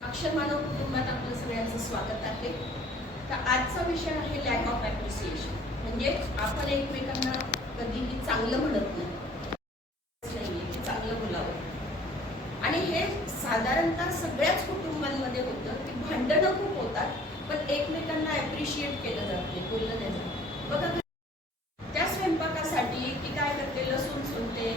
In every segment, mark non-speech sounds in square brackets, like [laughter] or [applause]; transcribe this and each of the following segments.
अक्षर मानव कुटुंबात आपलं सगळ्यांचं स्वागत आहे. तर आजचा विषय आहे लॅक ऑफ ॲप्रिसिएशन म्हणजे आपण एकमेकांना कधीही चांगलं म्हणत नाही. की चांगलं बोलावं. आणि हे साधारणतः सगळ्याच कुटुंबांमध्ये होतं की भांडणं खूप होतात पण एकमेकांना ॲप्रिशिएट केलं जात नाही बोललं नाही जात. बघा त्या स्वयंपाकासाठी ती काय करते लसूण सोलते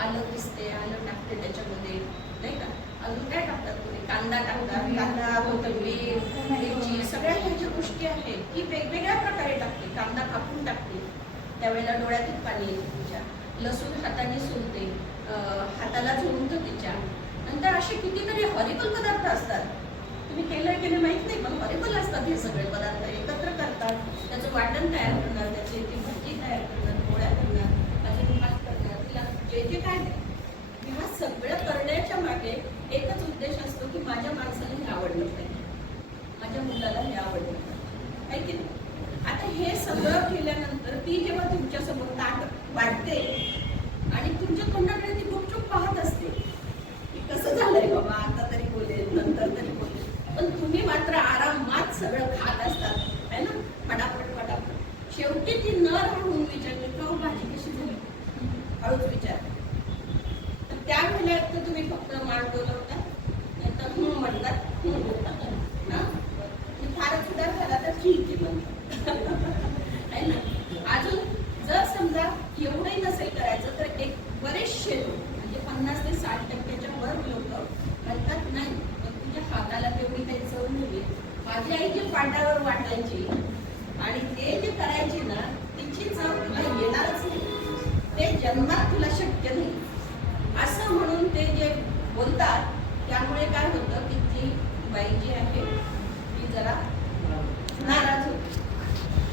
आलं किसते आलं टाकते त्याच्यामध्ये नाही का अजून काय टाकतात तुम्ही कांदा टाकतात कांदा कोथिंबीर मिरची सगळ्या ह्या ज्या गोष्टी आहेत ती वेगवेगळ्या प्रकारे टाकते कांदा कापून टाकते त्यावेळेला डोळ्यातून पाणी येते तिच्या. लसूण हाताने सोलते. हाताला झोंबतं तिच्या. नंतर असे कितीतरी हॉरिबल पदार्थ असतात. तुम्ही केलं की माहीत नाही पण हॉरिबल असतात हे सगळे पदार्थ. एकत्र करतात. त्याचं वाटण तयार करणार त्याची ती भाजी तयार करणार पोळ्या करणार अजून भात करणार तिला जे जे काय ते. सगळं करण्याच्या मागे एकच उद्देश असतो की माझ्या माणसाला हे आवडलं पाहिजे माझ्या मुलाला हे आवडलं आहे की नाही? आता हे सगळं केल्यानंतर ती जेव्हा तुमच्यासमोर ताट वाढते आणि तुमच्या तोंडाकडे ती गुपचूप पाहत असते की कसं झालंय बाबा आता तरी बोलेल नंतर तरी बोलेल. पण तुम्ही मात्र आरामात सगळं खात असतात है ना? फटाफट फटाफट. शेवटी ती न राहून विचारली का हो, भाजी कशी झाली? हळूच विचार तर त्यावेळेला तर तुम्ही फक्त मांडतो बोलवता नाही तर हं म्हणतात हं बोलतात ना आणि फारच उदार झाला तर ठीक आहे म्हणतात है ना अजून जर समजा एवढंही नसेल करायचं तर एक बरेचसे लोक म्हणजे पन्नास ते साठ टक्क्याच्या वर लोक म्हणतात नाही पण तुझ्या हाताला तेवढी काही चव नाही माझी आई जे पाटावर वाटायची. आणि ते जे करायची ना तिची चव तुला येणारच नाही. ते जन्मात तुला शक्य नाही. असं म्हणून ते जे बोलतात त्यामुळे काय होतं की ती बाई जी आहे ती जरा नाराज होते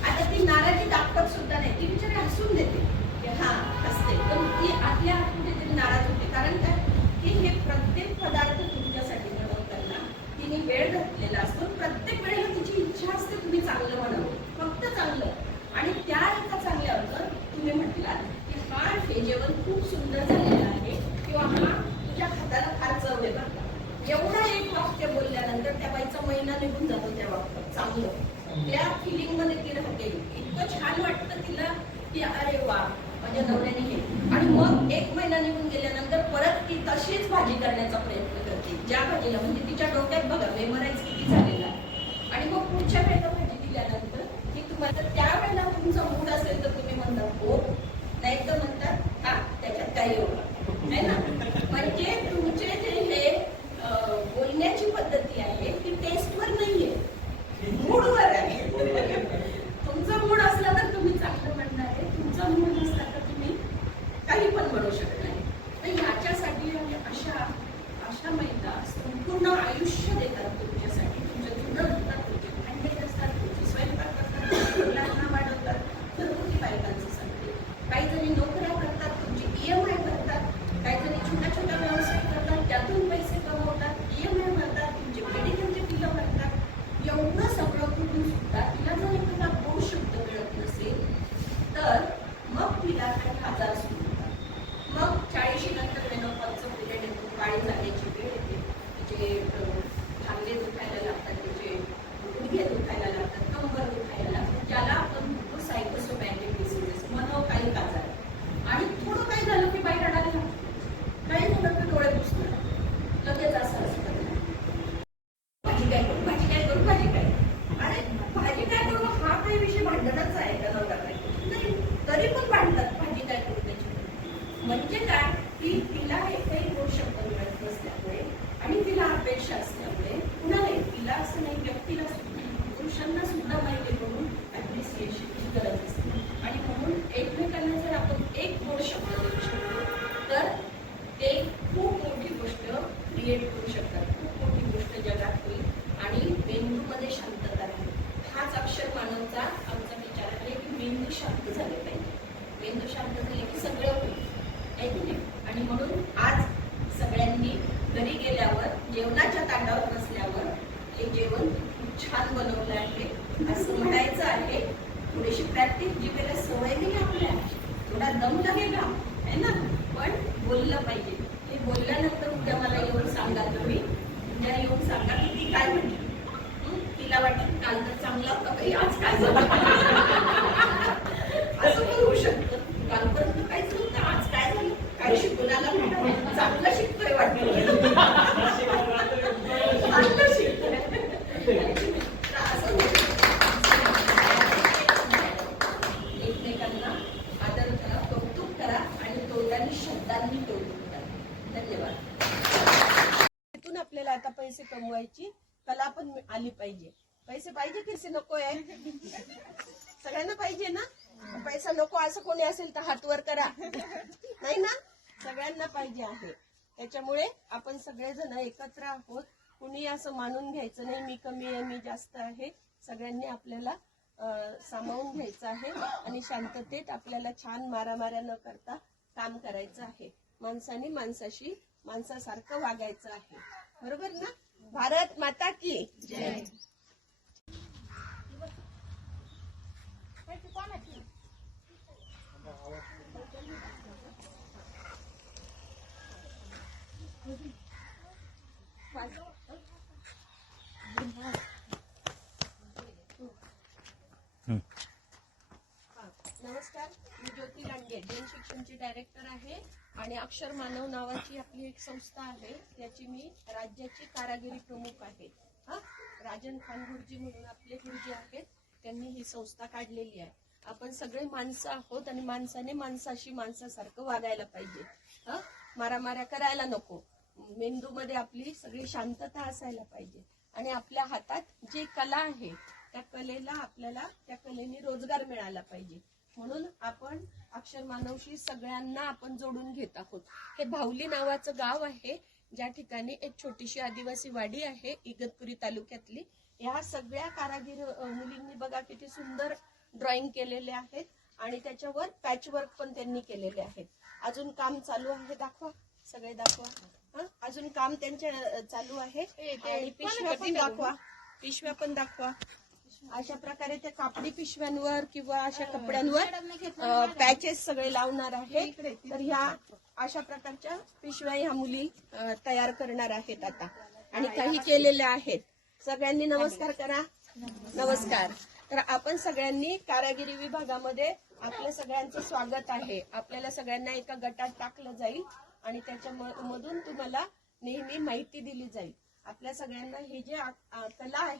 आता ती नाराजी दाखवत सुद्धा नाही ती बिचारी हसून देते की हा हसते पण ती आपल्या आत कुठेतरी नाराज होते कारण काय की हे प्रत्येक पदार्थ तुमच्यासाठी बनवताना तिने वेळ घातलेला असतो प्रत्येक वेळेला तिची इच्छा असते तुम्ही चांगलं म्हणावं फक्त चांगलं आणि त्या एका चांगल्यावर तुम्ही म्हटलात की हा हे जेवण खूप सुंदर झालेलं आहे किंवा हा तुझ्या हाताला फार चव आहे बरं का एवढं एक वाक्य बोलल्यानंतर त्या बाईचा महिना निघून जातो त्या वाक्यात चांगलं. त्या फिलिंगमध्ये ती राहते इतकं छान वाटतं तिला की अरे वा माझ्या नवऱ्याने हे आणि मग एक महिना निघून गेल्यानंतर परत ती तशीच भाजी करण्याचा प्रयत्न करते. ज्या भाजीला म्हणजे तिच्या डोक्यात बघा मेमराईज किती झालेला आणि मग पुढच्या वेळेला भाजी दिल्यानंतर की तुम्हाला त्या वेळेला तुमचा मूड असेल तर तुम्ही म्हणतात हो. नाही तर म्हणतात हा त्याच्यात काही एवढं नाही. ना म्हणजे तुमचे जे हे अं, बोलण्याची पद्धती आहे ती टेस्टवर नाहीये मूडवर आहे तुमचा मूड असला तर तुम्ही चांगलं म्हणणार आहे तुमचा मूड नसला तर तुम्ही काही पण म्हणू शकत नाही तर ह्याच्यासाठी म्हणजे अशा अशा महिला संपूर्ण आयुष्य देतात तुमच्यासाठी तुमच्या धुणं धुतात तुमचे भांडे असतात तुमचे स्वयंपाक करतात तुमच्या मुलांना वाढवतात घरगुती बायकांचं सांगते काही जणी नोकऱ्या करतात तुमची ई एम आय भरतात काही जणी छोटा छोटा व्यवसाय करतात त्यातून पैसे कमवतात ई एम आय भरतात तुमचे मेडिकलचे बिलं भरतात एवढं सगळं करून सुद्धा तिला जर एखादा गोड शब्द मिळत नसेल तर मग तिला काही आजार सुरू होतात मग चाळीशी नंतर मेनोपॉजचं पिरियड येतो काळी जाण्याची वेळ येते तिचे अं, खांदे दुखायला लागतात तिचे गुडघे दुखायला लागतात कंबर दुखायला लागतात ज्याला आपण म्हणतो सायकोसोमॅटिक डिसिजेस मनोकायिक आजार आणि थोडं काही झालं की बाई रडायला लागते काही झालं की डोळे पुसणार लगेच असं असतं भाजी काय करू भाजी काय करू भाजी काय अरे भाजी काय करू हा काही विषय भांडणाचा आहे का नवरा बायको? नाही तरी पण भांडतात भाजी काय करू त्याच्यामध्ये म्हणजे काय? की तिला एकही गोड शब्द मिळत नसल्यामुळे आणि तिला अपेक्षा असल्यामुळे पुन्हा नाही तिला असं नाही व्यक्तीला सुद्धा पुरुषांना सुद्धा माहिती म्हणून ऍप्रिसिएशनची गरज असते. आणि म्हणून एकमेकांना जर आपण एक गोड शब्द देऊ शकतो तर ते खूप मोठी गोष्ट क्रिएट करू शकतात खूप मोठी गोष्ट जगात होईल आणि मेंदूमध्ये शांतता राहील हाच अक्षर मानवचा आमचा विचार आहे की मेंदू शांत झाले पाहिजे मेंदू शांत झाले की सगळं होईल आहे की नाही आणि म्हणून आज सगळ्यांनी घरी गेल्यावर जेवणाच्या ताटावर नसल्यावर हे जेवण खूप छान बनवलं आहे. असं म्हणायचं आहे थोडीशी प्रॅक्टिस जी पहिला सवय नाही आपल्या थोडा दम लागेल लागेला है ना? पण बोललं पाहिजे. हे बोलल्यानंतर उद्या मला येऊन सांगा तुम्ही. उद्या येऊन सांगा की ती काय म्हणते? तिला वाटेल काल तर चांगला होता काही आज काय झालं? [laughs] असं पण होऊ शकतं. कालपर्यंत काहीच नव्हतं आज काय झालं काय शिकून आला म्हणतो चांगलं शिकतोय वाटतं चांगलं शिकतोय तर असं होतं. एकमेकांना आदर करा कौतुक करा आणि तोंडाने शब्दांनी कौतुक करा धन्यवाद तिथून आपल्याला आता पैसे कमवायची कला पण आली पाहिजे. पैसे पाहिजे की नको आहे सगळ्यांना पाहिजे ना? पैसा नको असं कोणी असेल तर हातवर करा. नाही ना? सगळ्यांना पाहिजे आहे. त्याच्यामुळे आपण सगळेजण एकत्र आहोत. कुणी असं मानून घ्यायचं नाही मी कमी आहे मी जास्त आहे. सगळ्यांनी आपल्याला सामावून घ्यायचं आहे आणि शांततेत आपल्याला छान मारामाऱ्या न करता काम करायचं आहे. माणसाने माणसाशी माणसासारखं वागायचं आहे. बरोबर ना? भारत माता की जय. नमस्कार मी ज्योती रांगे जैन शिक्षणची डायरेक्टर आहे आणि अक्षर मानव नावाची आपली एक संस्था आहे त्याची मी राज्याची कारागिरी प्रमुख आहे. हा राजन खान गुरुजी म्हणून आपले गुरुजी आहेत त्यांनी ही संस्था काढलेली आहे. आपण सगळे माणसं आहोत आणि माणसाने माणसाशी माणसासारखं वागायला पाहिजे. हा मारामाऱ्या करायला नको. मेंदूमध्ये आपली सगळी शांतता असायला पाहिजे. आणि आपल्या हातात जी कला आहे त्या कलेला आपल्याला त्या कलेने रोजगार मिळाला पाहिजे. म्हणून आपण अक्षर मानवशी सगळ्यांना आपण जोडून घेत आहोत. हे भावली नावाचं गाव आहे. ज्या ठिकाणी एक छोटीशी आदिवासी वाडी आहे इगतपुरी तालुक्यातली. ह्या सगळ्या कारागीर मुलींनी बघा किती सुंदर ड्रॉइंग केलेले आहेत. आणि त्याच्यावर पॅच वर्क पण त्यांनी केलेले आहेत. अजून काम चालू आहे दाखवा. सगळे दाखवा. अजून काम त्यांच्या चालू आहे. आणि पिशव्या पण दाखवा. पिशव्या पण दाखवा. अशा प्रकारे त्या कापडी पिशव्यांवर किंवा अशा कपड्यांवर पॅचेस सगळे लावणार आहे तर ह्या अशा प्रकारच्या पिशव्या ह्या मुली तयार करणार आहेत आता. आणि काही केलेल्या आहेत. सगळ्यांनी नमस्कार करा. नमस्कार. तर आपण सगळ्यांनी कारागिरी विभागामध्ये आपल्या सगळ्यांचं स्वागत आहे. आपल्याला सगळ्यांना एका गटात टाकलं जाईल. आणि त्याच्या मधून तुम्हाला नेहमी माहिती दिली जाईल. आपल्या सगळ्यांना हे जे कला आहे